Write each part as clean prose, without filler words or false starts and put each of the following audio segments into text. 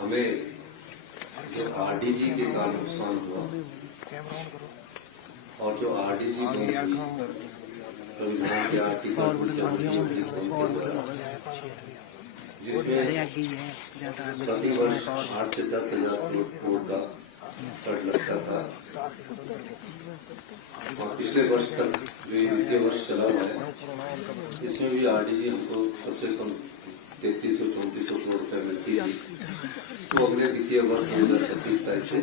हमें जो आरडीजी के कारण नुकसान हुआ और जो आरडीजी में संविधान के आर्टिकल जिसमें प्रति वर्ष 8 से 10 हजार करोड़ का कर लगता था और पिछले वर्ष तक जो ये वित्तीय वर्ष चला हुआ है इसमें भी आरडीजी हमको सबसे कम 3300-3400 करोड़ रुपए मिलती है। तो अगले वित्तीय वर्ष 2036 से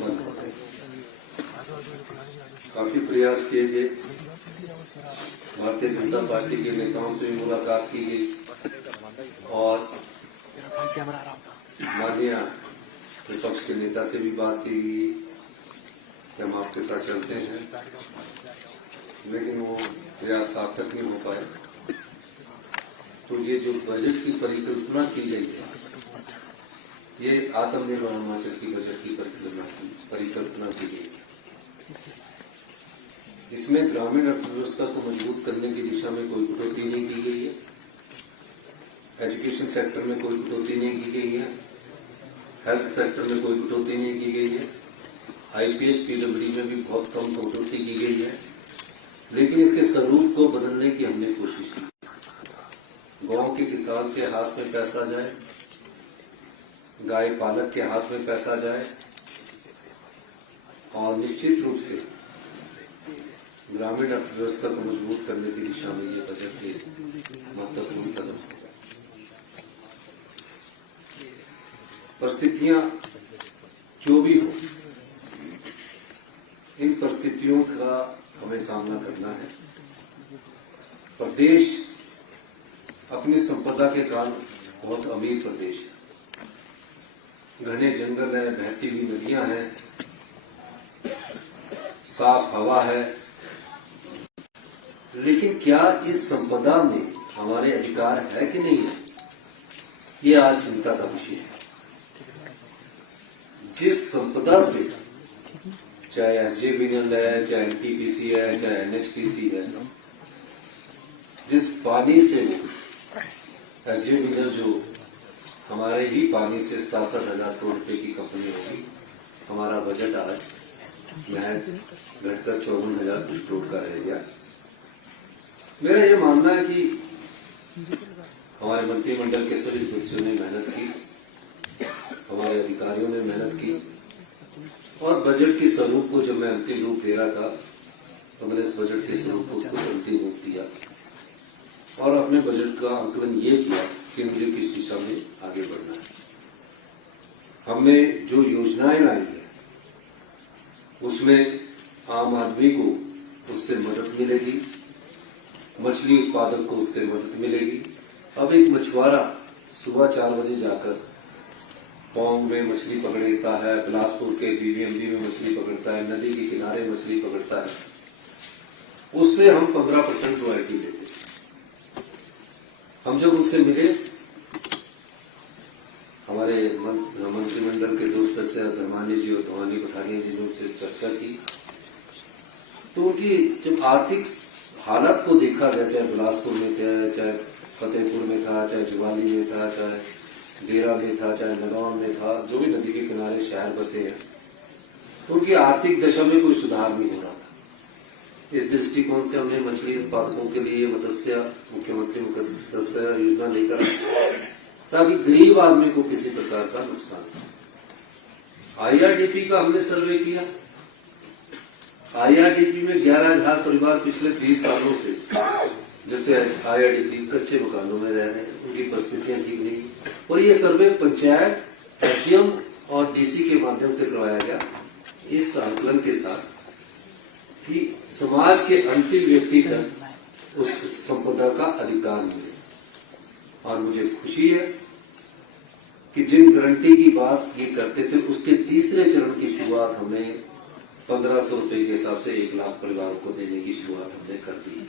बंद हो गए। काफी प्रयास किए गए, भारतीय जनता पार्टी के नेताओं से भी मुलाकात की गई और माननीय विपक्ष के नेता से भी बात की गई कि हम आपके साथ चलते हैं, लेकिन वो प्रयास सार्थक नहीं हो पाए। तो ये जो बजट की परिकल्पना की गई है, ये आत्मनिर्भर हिमाचल की बजट की परिकल्पना की गई है। इसमें ग्रामीण अर्थव्यवस्था को मजबूत करने की दिशा में कोई कटौती नहीं की गई है, एजुकेशन सेक्टर में कोई कटौती नहीं की गई है, हेल्थ सेक्टर में कोई कटौती नहीं की गई है, आईपीएस पीडब्ल्यूडी में भी बहुत कम कटौती की गई है, लेकिन इसके स्वरूप को बदलने की हमने कोशिश की। गांव के किसान के हाथ में पैसा जाए, गाय पालक के हाथ में पैसा जाए और निश्चित रूप से ग्रामीण अर्थव्यवस्था को मजबूत करने की दिशा में ये बजट एक महत्वपूर्ण कदम है। परिस्थितियां जो भी हो, इन परिस्थितियों का हमें सामना करना है। प्रदेश अपनी संपदा के कारण बहुत अमीर प्रदेश है। घने जंगल है, बहती हुई नदियां हैं, साफ हवा है, लेकिन क्या इस संपदा में हमारे अधिकार है कि नहीं है, ये आज चिंता का विषय है। जिस संपदा से, चाहे एसजेवीएनएल है, चाहे एनटीपीसी है, चाहे एनएचपीसी है, जिस पानी से एसजेवीएनएल जो हमारे ही पानी से 67,000 करोड़ रुपए की कंपनी होगी, हमारा बजट आज महज घटकर 54,000 कुछ करोड़ का रह गया। मेरा ये मानना है कि हमारे मंत्रिमंडल के सभी सदस्यों ने मेहनत की, हमारे अधिकारियों ने मेहनत की और बजट के स्वरूप को जब मैं अंतिम रूप दे रहा था तो मैंने इस बजट के स्वरूप को कुछ अंतिम रूप दिया और अपने बजट का आकलन ये किया कि मुझे किस दिशा में आगे बढ़ना है। हमने जो योजनाएं लाई है उसमें आम आदमी को उससे मदद मिलेगी, मछली उत्पादक को उससे मदद मिलेगी। अब एक मछुआरा सुबह 4 बजे जाकर पौंग में मछली पकड़ता है, बिलासपुर के बीबीएमबी में मछली पकड़ता है, नदी के किनारे मछली पकड़ता है, उससे हम 15% रॉयल्टी लेते हैं। हम जब उनसे मिले, हमारे मंत्रिमंडल के दो सदस्य धर्मानी जी और धवानी पठानिया जी ने उनसे चर्चा की, तो उनकी जब आर्थिक हालत को देखा गया, चाहे बिलासपुर में था, चाहे फतेहपुर में था, चाहे जुवाली में था, चाहे डेरा में था, चाहे नगौन में था, जो भी नदी के किनारे शहर बसे हैं, उनकी आर्थिक दशा में कोई सुधार नहीं हो रहा था। इस दृष्टिकोण से हमने मछली उत्पादकों के लिए मुख्यमंत्री मत्स्य योजना लेकर ताकि गरीब आदमी को किसी प्रकार का नुकसान हो। आईआरडीपी का हमने सर्वे किया। आईआरडीपी में 11,000 परिवार पिछले 20 सालों से, जब से आईआरडीपी कच्चे मकानों में रह रहे हैं, उनकी परिस्थितियां ठीक नहीं। और ये सर्वे पंचायत, एसडीएम और डीसी के माध्यम से करवाया गया, इस आकलन के साथ कि समाज के अंतिम व्यक्ति तक उस संपदा का अधिकार मिले। और मुझे खुशी है कि जिन गारंटी की बात ये करते थे, उसके तीसरे चरण की शुरुआत हमने 1,500 रुपए के हिसाब से 1 लाख परिवारों को देने की शुरुआत हमने कर दी।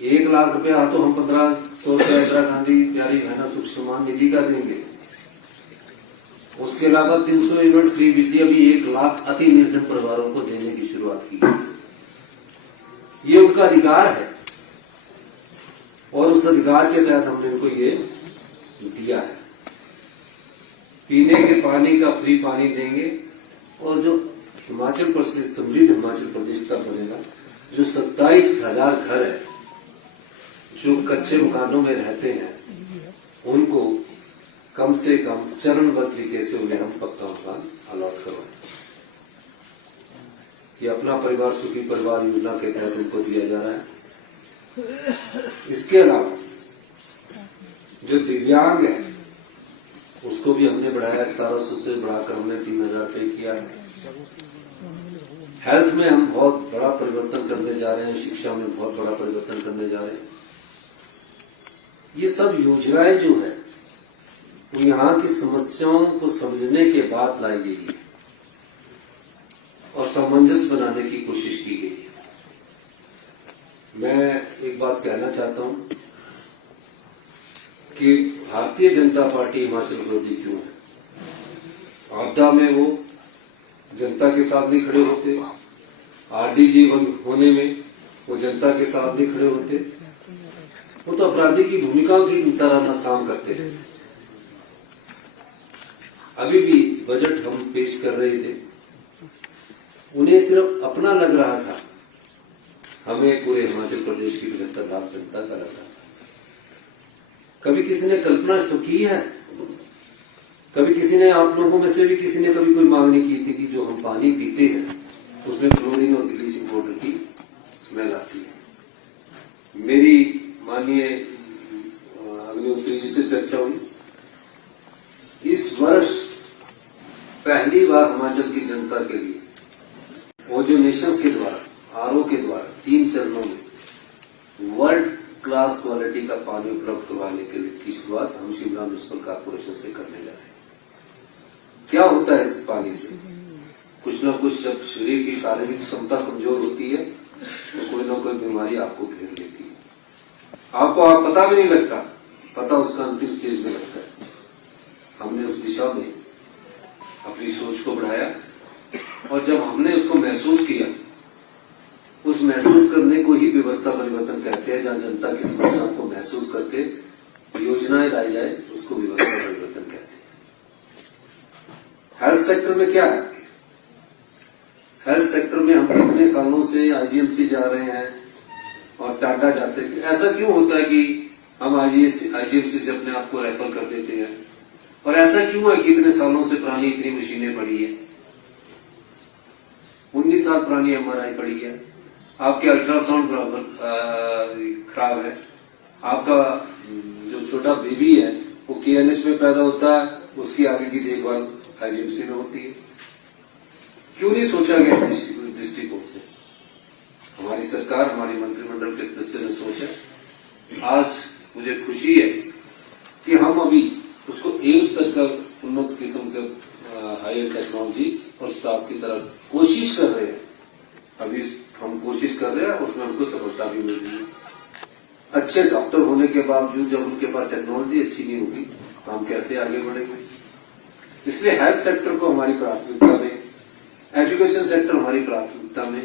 1 लाख रुपया तो हम 1,500 रुपया इंदिरा गांधी प्यारी बहना सुख सम्मान निधि का देंगे। उसके अलावा 300 यूनिट फ्री बिजली अभी 1 लाख अति निर्धन परिवारों को देने की शुरुआत की। ये उनका अधिकार है और उस अधिकार के तहत हमने उनको ये दिया है। पीने के पानी का फ्री पानी देंगे और जो हिमाचल प्रदेश समृद्ध हिमाचल प्रदेश तक बनेगा, जो 27,000 घर है जो कच्चे मकानों में रहते हैं उनको कम से कम चरणबद्ध तरीके से उन्हें हम पक्का मकान अलॉट करवाएं। ये अपना परिवार सुखी परिवार योजना के तहत उनको दिया जा रहा है। इसके अलावा जो दिव्यांग है उसको भी हमने बढ़ाया, 1700 से बढ़ाकर हमने 3,000 रुपये किया है। हेल्थ में हम बहुत बड़ा परिवर्तन करने जा रहे हैं, शिक्षा में बहुत बड़ा परिवर्तन करने जा रहे हैं। ये सब योजनाएं जो है वो यहाँ की समस्याओं को समझने के बाद लाई गई है और सामंजस्य बनाने की कोशिश की गई है। मैं एक बात कहना चाहता हूं कि भारतीय जनता पार्टी हिमाचल विरोधी क्यों है। आपदा में वो जनता के साथ नहीं खड़े होते, आरडीजी होने में वो जनता के साथ नहीं खड़े होते, वो तो अपराधी की भूमिका की तरह काम करते हैं। अभी भी बजट हम पेश कर रहे थे, उन्हें सिर्फ अपना लग रहा था, हमें पूरे हिमाचल प्रदेश की 75 लाख जनता का लग रहा था। कभी किसी ने कल्पना की है, कभी किसी ने, आप लोगों में से भी किसी ने कभी कोई मांग नहीं की थी कि जो हम पानी पीते हैं उसमें क्लोरीन और ब्लीचिंग पाउडर की स्मेल आती है। मेरी माननीय अग्निहोत्री जी से चर्चा हुई, इस वर्ष पहली बार हिमाचल की जनता के लिए ओजोनेशंस के द्वारा, आरओ के द्वारा 3 चरणों में वर्ल्ड क्लास क्वालिटी का पानी उपलब्ध करवाने के लिए की शुरुआत हम शिमला म्युनिसिपल कॉर्पोरेशन से करने जा रहे हैं। क्या होता है इस पानी से? कुछ ना कुछ, जब शरीर की शारीरिक क्षमता कमजोर होती है तो कोई ना कोई बीमारी आपको घेर लेती है, आपको आप पता भी नहीं लगता, पता उसका अंतिम स्टेज में लगता है। हमने उस दिशा में अपनी सोच को बढ़ाया और जब हमने उसको महसूस किया, उस महसूस करने को ही व्यवस्था परिवर्तन कहते हैं। जहां जनता की समस्याओं को महसूस करके योजनाएं लाई जाए उसको व्यवस्था परिवर्तन कहते हैं। हेल्थ सेक्टर में क्या है? हेल्थ सेक्टर में हम कितने सालों से आईजीएमसी जा रहे हैं और टाटा जाते हैं। ऐसा क्यों होता है कि हम आईजीएमसी से अपने आप को रेफर कर देते हैं? और ऐसा क्यों है कि इतने सालों से पुरानी इतनी मशीनें पड़ी है? 19 साल पुरानी एमआरआई पड़ी है, आपके अल्ट्रासाउंड खराब है, आपका जो छोटा बेबी है वो केएनएच में पैदा होता है, उसकी आगे की देखभाल आईजीएमसी में होती है। क्यों नहीं सोचा गया इस दृष्टिकोण से? हमारी सरकार, हमारी मंत्रिमंडल के सदस्य ने सोचा। आज मुझे खुशी है कि हम अभी उसको एम्स तक का उन्नत किस्म का हायर टेक्नोलॉजी और स्टाफ की तरफ कोशिश कर रहे हैं। अभी हम कोशिश कर रहे हैं, उसमें हमको सफलता भी मिल रही है। अच्छे डॉक्टर होने के बावजूद जब उनके पास टेक्नोलॉजी अच्छी नहीं होगी तो हम कैसे आगे बढ़ेंगे? इसलिए हेल्थ सेक्टर को हमारी प्राथमिकता में, एजुकेशन सेक्टर हमारी प्राथमिकता में,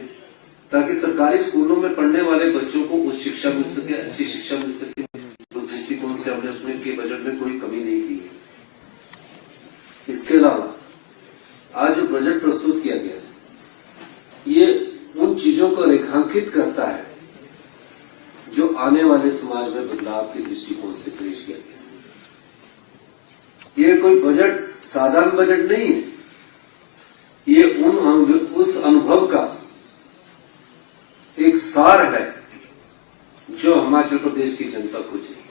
ताकि सरकारी स्कूलों में पढ़ने वाले बच्चों को उच्च शिक्षा मिल सके, अच्छी शिक्षा मिल सके। उस दृष्टिकोण से हमने उसमें के बजट में कोई कमी नहीं की है। इसके अलावा आज जो बजट प्रस्तुत किया गया है ये उन चीजों को रेखांकित करता है जो आने वाले समाज में बदलाव के दृष्टिकोण से पेश किया गया। ये कोई बजट साधारण बजट नहीं है, ये उस अनुभव का एक सार है जो हिमाचल प्रदेश की जनता को चाहिए।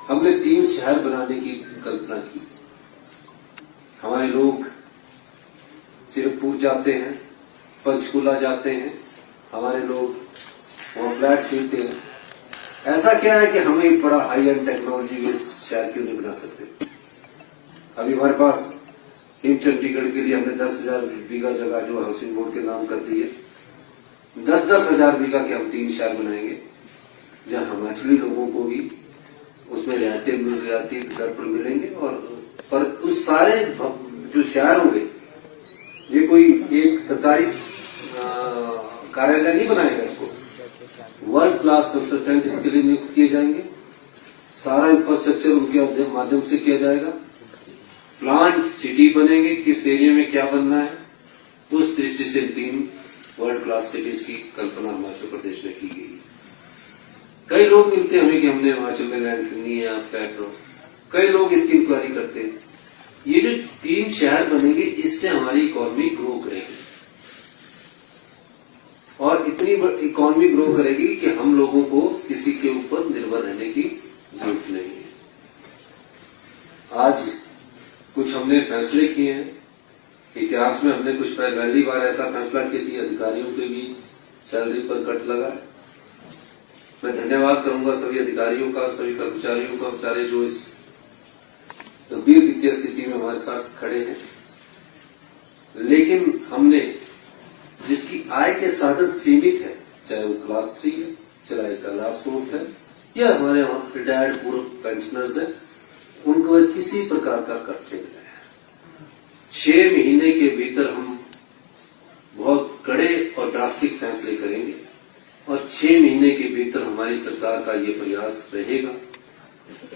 हमने 3 शहर बनाने की कल्पना की। हमारे लोग चिरपुर जाते हैं, पंचकुला जाते हैं, हमारे लोग वो फ्लैट खरीदते हैं। ऐसा क्या है कि हमें बड़ा हाई एंड टेक्नोलॉजी बेस्ड शहर क्यों नहीं बना सकते? अभी हमारे पास हिम चंडीगढ़ के लिए हमने 10,000 बीघा जगह जो हाउसिंग बोर्ड के नाम कर दी है। 10-10 हजार बीघा के हम 3 शहर बनाएंगे जहां हिमाचली लोगों को भी उसमें रियायती दर पर मिलेंगे। और पर उस सारे जो शहर होंगे, ये कोई एक सरकारी कार्यालय नहीं बनाएगा इसको, वर्ल्ड क्लास कंसल्टेंट इसके लिए नियुक्त किए जाएंगे। सारा इंफ्रास्ट्रक्चर उनके माध्यम से किया जाएगा। प्लांट सिटी बनेंगे, किस एरिया में क्या बनना है, उस दृष्टि से 3 वर्ल्ड क्लास सिटीज की कल्पना हिमाचल प्रदेश में की गई। कई लोग मिलते हैं हमें कि हमने हिमाचल में लैंड खरीदनी है, आप क्या करो, कई लोग इसकी इंक्वायरी करते हैं। ये जो 3 शहर बनेंगे, इससे हमारी इकोनॉमी ग्रो करेगी और इतनी इकोनॉमी ग्रो करेगी कि हम लोगों को किसी के ऊपर निर्भर रहने की जरूरत नहीं है। आज कुछ हमने फैसले किए हैं, इतिहास में हमने कुछ पहली बार ऐसा फैसला किया कि अधिकारियों के भी सैलरी पर कट लगा है। मैं धन्यवाद करूंगा सभी अधिकारियों का, सभी कर्मचारियों का, बेचारे जो इस गंभीर वित्तीय स्थिति में हमारे साथ खड़े हैं। लेकिन हमने जिसकी आय के साधन सीमित है, चाहे वो क्लास 3 है, चाहे क्लास 4 है, या हमारे वहां रिटायर्ड पूर्व पेंशनर्स है, उनको किसी प्रकार का कट नहीं मिला है। 6 महीने के भीतर हम बहुत कड़े और ड्रास्टिक फैसले करेंगे और 6 महीने के भीतर हमारी सरकार का ये प्रयास रहेगा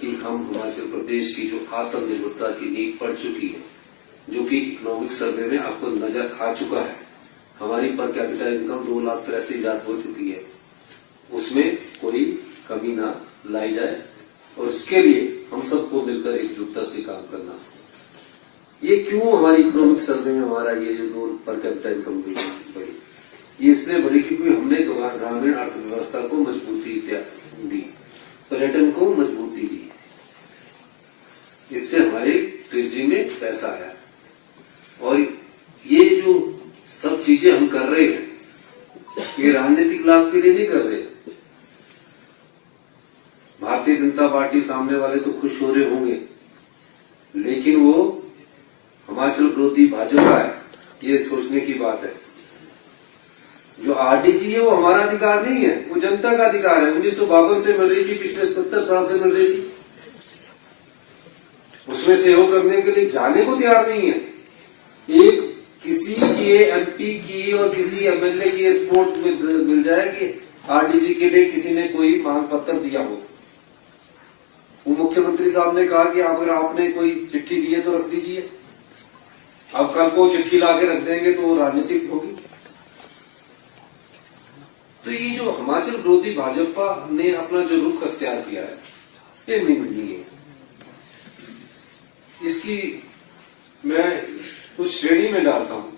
कि हम हिमाचल प्रदेश की जो आत्मनिर्भरता की नींव पड़ चुकी है, जो कि इकोनॉमिक सर्वे में आपको नजर आ चुका है, हमारी पर कैपिटा इनकम 2,83,000 हो चुकी है, उसमें कोई कमी ना लाई जाए और उसके लिए हम सबको मिलकर एकजुटता से काम करना। ये क्यों हमारी इकोनॉमिक सर्वे में हमारा ये जो पर कैपिटा इनकम बढ़ी, ये इसलिए बढ़ी क्योंकि हमने ग्रामीण अर्थव्यवस्था को मजबूती दी, पर्यटन को मजबूती दी, इससे हमारे ट्रेजरी में पैसा आया। और ये जो सब चीजें हम कर रहे हैं, ये राजनीतिक लाभ के लिए नहीं कर रहे। भारतीय जनता पार्टी सामने वाले तो खुश हो रहे होंगे, लेकिन वो हिमाचल विरोधी भाजपा है, ये सोचने की बात है। जो आरडीजी है वो हमारा अधिकार नहीं है, वो जनता का अधिकार है। 1952 से मिल रही थी, पिछले 77 साल से मिल रही थी, उसमें सहयोग करने के लिए जाने को तैयार नहीं है। एक किसी की एमपी की और किसी एमएलए की सपोर्ट मिल जाए कि आरडीजी के लिए किसी ने कोई मांग पत्र दिया हो। वो मुख्यमंत्री साहब ने कहा कि अगर आपने कोई चिट्ठी दी है तो रख दीजिए, अब कल को चिट्ठी लाके रख देंगे तो वो राजनीतिक होगी। तो ये जो हिमाचल विरोधी भाजपा ने अपना जो रुख अख्तियार किया है, ये निंदनीय है। इसकी मैं उस श्रेणी में डालता हूं,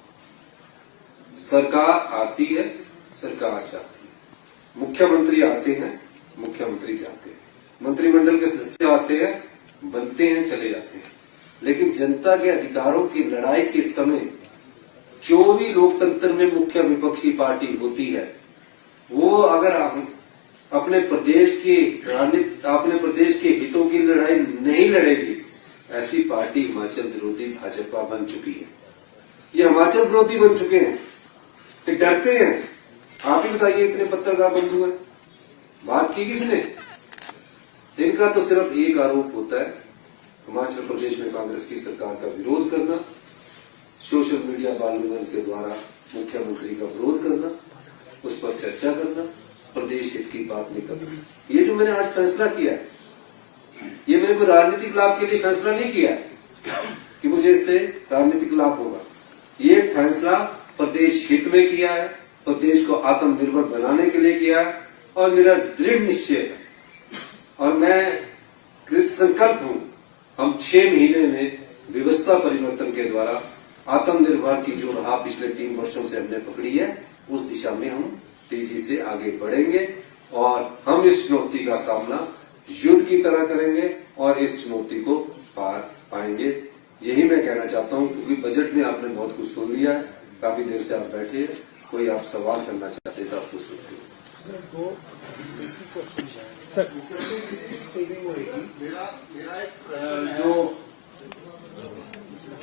सरकार आती है, सरकार जाती है, मुख्यमंत्री आते हैं, मुख्यमंत्री जाते हैं, मंत्रिमंडल के सदस्य आते हैं, बनते हैं, चले जाते हैं। लेकिन जनता के अधिकारों की लड़ाई के समय जो भी लोकतंत्र में मुख्य विपक्षी पार्टी होती है, वो अगर अपने प्रदेश के हितों की लड़ाई नहीं लड़ेगी, ऐसी पार्टी हिमाचल विरोधी भाजपा बन चुकी है। ये हिमाचल विरोधी बन चुके हैं, ये डरते हैं। आप ही बताइए, इतने पत्रकार बंधु हैं, बात की किसने? इनका तो सिर्फ एक आरोप होता है, हिमाचल प्रदेश में कांग्रेस की सरकार का विरोध करना, सोशल मीडिया बालूगंज के द्वारा मुख्यमंत्री का विरोध करना, उस पर चर्चा करना, प्रदेश हित की बात नहीं करना। ये जो मैंने आज फैसला किया है, ये मैंने कोई राजनीतिक लाभ के लिए फैसला नहीं किया है कि मुझे इससे राजनीतिक लाभ होगा। ये फैसला प्रदेश हित में किया है, प्रदेश को आत्मनिर्भर बनाने के लिए किया है और मेरा दृढ़ निश्चय है और मैं कृत संकल्प हूं, हम 6 महीने में व्यवस्था परिवर्तन के द्वारा आत्मनिर्भर की जो राह पिछले 3 वर्षों से हमने पकड़ी है, उस दिशा में हम तेजी से आगे बढ़ेंगे और हम इस चुनौती का सामना युद्ध की तरह करेंगे और इस चुनौती को पार पाएंगे। यही मैं कहना चाहता हूं, क्योंकि बजट में आपने बहुत कुछ सुन लिया है, काफी देर से आप बैठे हैं, कोई आप सवाल करना चाहते तो आप पूछ सकते हो।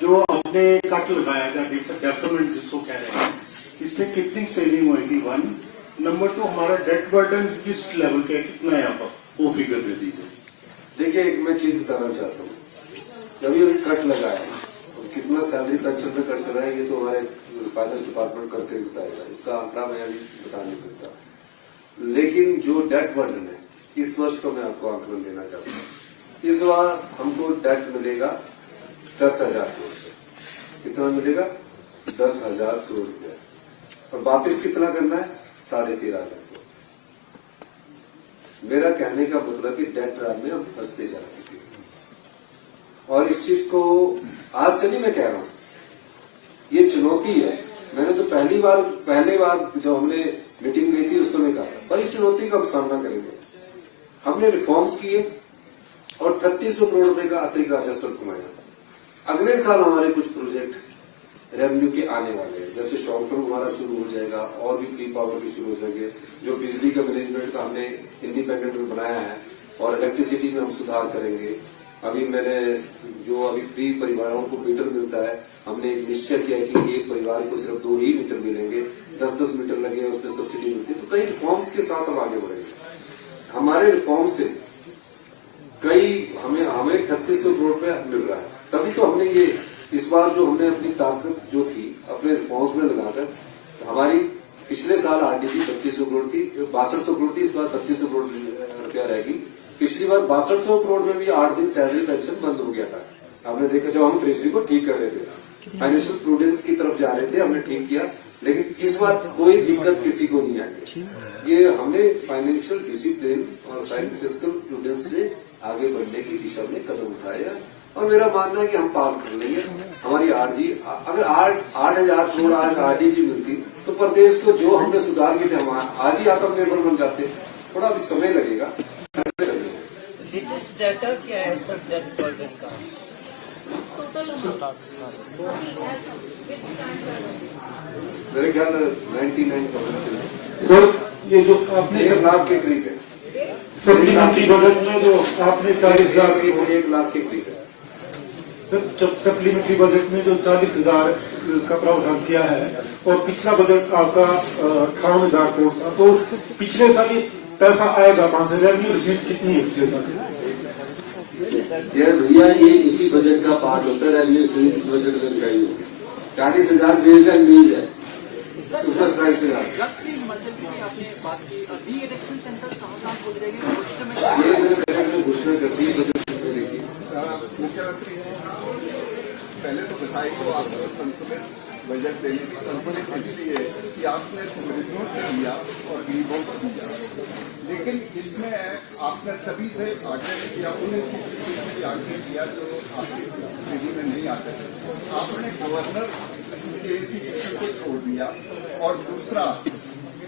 जो आपने कट लगाया था डेवलपमेंट जिसको कह रहे हैं, इससे कितनी सेविंग होगी? 1 नंबर 2, हमारा डेट बर्डन किस लेवल पे, कितना है आप वो फिगर दे दीजिए। देखिए, एक मैं चीज बताना चाहता हूँ, जब ये कट लगाया और कितना सैलरी पेंशन पे कट कर रहा है, ये तो हमारे फाइनेंस डिपार्टमेंट करके बताएगा, इसका आंकड़ा मैं अभी बता नहीं सकता। लेकिन जो डेट बर्डन है, इस वर्ष को मैं आपको आंकलन देना चाहता हूँ। इस बार हमको डेट मिलेगा 10,000 करोड़ रुपए। कितना मिलेगा? 10,000 करोड़ रुपए। और वापिस कितना करना है? 13,500 करोड़। मेरा कहने का मतलब कि डेट ट्रैप में हम फंसते जा चुके हैं। और इस चीज को आज से नहीं मैं कह रहा हूं, ये चुनौती है। मैंने तो पहले बार जब हमने मीटिंग ली थी उस समय कहा था, पर इस चुनौती का हम सामना करेंगे। हमने रिफॉर्म्स किए और 3300 करोड़ रुपए का अतिरिक्त राजस्व कमाया। अगले साल हमारे कुछ प्रोजेक्ट रेवेन्यू के आने वाले हैं, जैसे शॉर्ट टर्म हमारा शुरू हो जाएगा और भी फ्री पावर भी शुरू हो जाएंगे। जो बिजली का मैनेजमेंट का हमने इंडिपेंडेंट में बनाया है और इलेक्ट्रिसिटी में हम सुधार करेंगे। अभी अभी फ्री परिवारों को मीटर मिलता है, हमने निश्चय किया कि एक परिवार को सिर्फ 2 ही मीटर मिलेंगे, 10-10 मीटर लगे उस पर सब्सिडी मिलती है। तो कई रिफॉर्म्स के साथ हम आगे बढ़ेंगे। हमारे रिफॉर्म से हमें 3600 करोड़ रुपया मिल रहा है। तभी तो हमने ये इस बार जो हमने अपनी ताकत जो थी अपने रिफॉर्म्स में लगाकर, हमारी पिछले साल आरडीसी 3200 करोड़ थी, 6200 करोड़ थी, इस बार 3200 करोड़ रुपया रहेगी। पिछली बार 6200 करोड़ में भी 8 दिन सैलरी पेंशन बंद हो गया था। आपने देखा जब हम ट्रेजरी को ठीक कर रहे थे, फाइनेंशियल प्रूडेंस की तरफ जा रहे थे, हमने ठीक किया। लेकिन इस बार कोई दिक्कत किसी को नहीं आई। ये हमने फाइनेंशियल डिसिप्लिन और फिस्कल प्रूडेंस से आगे बढ़ने की दिशा में कदम उठाया और मेरा मानना है कि हम पार कर लेंगे। हमारी आरजी अगर 8,000 करोड़ आज आरडीजी मिलती तो प्रदेश को जो हमने सुधार किए थे हम आज ही आत्मनिर्भर बन जाते। थोड़ा अभी समय लगेगा। लेटेस्ट डाटा क्या है सर डेट बर्डन का? मेरे ख्याल 99,000 सर ये जो आपने 1 लाख के करीब है। सप्लीमेंट्री बजट में जो आपने 40,000 1 लाख के करीब है। जब सप्लीमेंट्री बजट में जो 40,000 का प्रावधान किया है और पिछला बजट आपका 58,000 करोड़ था, तो पिछले साल ये पैसा आएगा कहां से? रेवेन्यू रिसीट कितनी है पिछले साल? यार भैया ये इसी बजट का पार्ट होता है। रेवेन्यू रिसीट इस बजट में दिखाई होगी। 40,000 बेस है, मीज है, उसमें 27,000। ये मेरे बजट में घोषणा करती है बजट में देखिए। मुख्यमंत्री पहले तो बताई को आपको संतुलित बजट देने की संतुलित इसलिए कि आपने समृद्धियों से दिया और गरीबों को दिया, लेकिन इसमें आपने सभी से आग्रह किया, उन्हें से भी आग्रह किया जो आपकी स्थिति में नहीं आते। आपने गवर्नर के इंस्टीट्यूशन को छोड़ दिया और दूसरा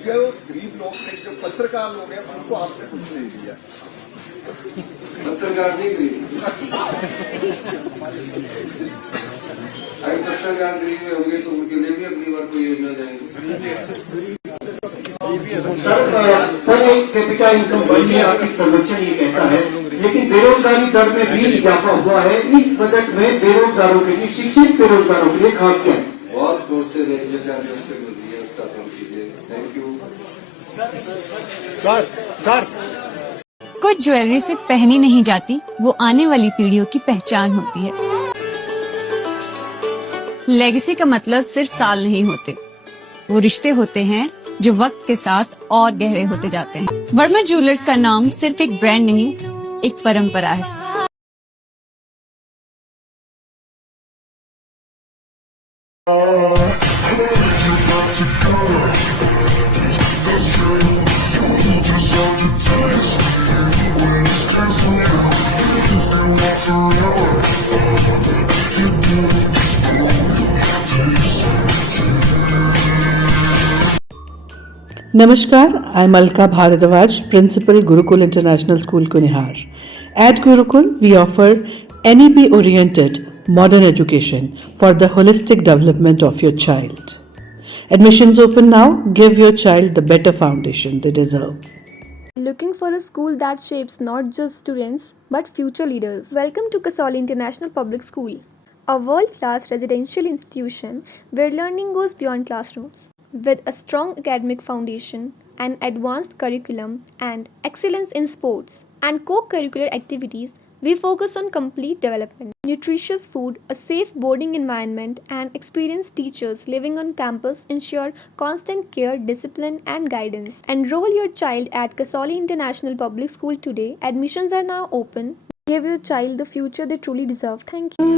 जो गरीब लोग थे, जो पत्रकार लोग हैं, उनको आपने कुछ नहीं दिया। पत्रकार नहीं गरीब, अगर पत्रकार गरीब में होंगे तो उनके लिए भी अगली बार कोई योजना जाएंगे। पर कैपिटा इनकम बढ़ी है, आपकी सर्वेक्षण ये कहता है, लेकिन बेरोजगारी दर में भी इजाफा हुआ है। इस बजट में बेरोजगारों के लिए, शिक्षित बेरोजगारों के लिए खास क्या है? बहुत पोस्टें हैं जो 4 से मिल रही है, उसका काम कीजिए। थैंक यू सर कुछ ज्वेलरी सिर्फ पहनी नहीं जाती, वो आने वाली पीढ़ियों की पहचान होती है। लेगेसी का मतलब सिर्फ साल नहीं होते, वो रिश्ते होते हैं जो वक्त के साथ और गहरे होते जाते हैं। वर्मा ज्वेलर्स का नाम सिर्फ एक ब्रांड नहीं, एक परंपरा है। Namaskar, I'm Alka Bharadwaj, Principal Gurukul International School, Kunihar. At Gurukul, we offer NEP-oriented modern education for the holistic development of your child. Admissions open now. Give your child the better foundation they deserve. Looking for a school that shapes not just students but future leaders? Welcome to Kasoli International Public School, a world-class residential institution where learning goes beyond classrooms. With a strong academic foundation, an advanced curriculum, and excellence in sports and co-curricular activities, we focus on complete development. Nutritious food, a safe boarding environment, and experienced teachers living on campus ensure constant care, discipline, and guidance. Enroll your child at Kasoli International Public School today. Admissions are now open. Give your child the future they truly deserve. Thank you.